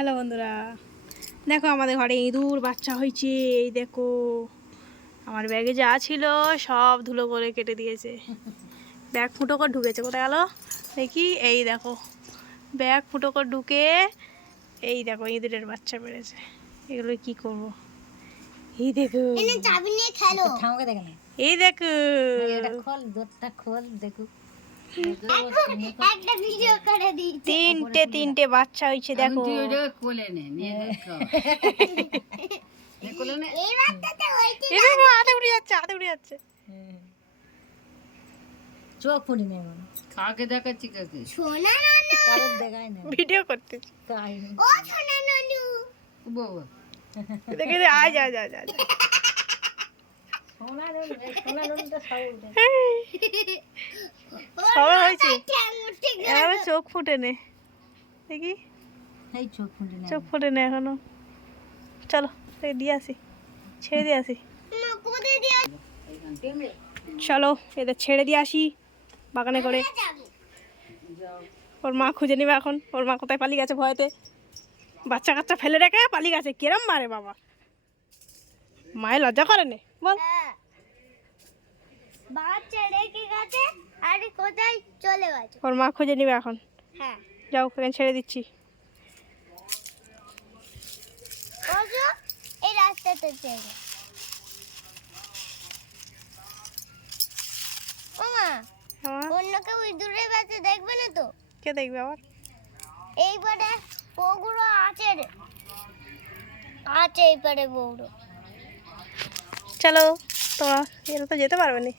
Hello বন্ধুরা, দেখো আমাদের ঘরে ইঁদুর বাচ্চা হয়েছে। এই দেখো আমার ব্যাগে যা ছিল সব ধুলো করে কেটে দিয়েছে। ব্যাগ ফুটো করে ঢুকেছে, কোথায় গেল দেখি। এই দেখো ব্যাগ ফুটো করে ঢুকে এই দেখো ইঁদুরের বাচ্চা বেড়েছে। এগুলো কি করব? এই দেখো চাবি নিয়ে খেলো। ঠাকুরকে দেখে না। এই দেখো এটা খোল, দরটা খোল, দেখো। একটা ভিডিও করে দিয়েছি। তিনটে বাচ্চা হয়েছে দেখো। কোলে নে নিয়ে দেখো কোলে নে এই বাচ্চাটা হইছে এই দেখো হাতে উড়ে যাচ্ছে। চোখ ফুটে নেই। কাকে দেখাচ্ছি কাকে সোনা নানু কারোর দেখায় না। ভিডিও করতেছি। তাই ও সোনা নানু ও বাবা দেখে আজ সোনা নানুটা সব উঠে। সবাই হয়েছে। এভাবে চোখ ফুটে নে দেখি, এই চোখ ফুটে নেই। চোখ ফুটে নে এখনো। চলো দিয়ে আসি, ছেড়ে দিয়ে আসি। মা কোথায় দিয়া? চলো এদের ছেড়ে দিয়ে আসি বাগানে করে। ওর মা খুঁজে নিবে এখন। ওর মা কোথায় পালিয়ে গেছে ভয়েতে, বাচ্চা কাচ্চা ফেলে রেখে পালিয়ে গেছে। কিরম মারে বাবা, মায়ের লজ্জা করে নে বল। বাচ্চা রেখে গেছে আর কোথায় চলে গেছে? ওর মা খুঁজে নিবে এখন। হ্যাঁ যাও এখানে ছেড়ে দিচ্ছি। ওজো এই রাস্তাতে চলে। ওমা অন্য কেউ ইঁদুরের বাচ্চা দেখবে না তো? কে দেখবে আবার? এইবারে বউগুলো আছে রে, আছে এইবারে বউগুলো। চলো তোমরা, এরা তো যেতে পারবে না।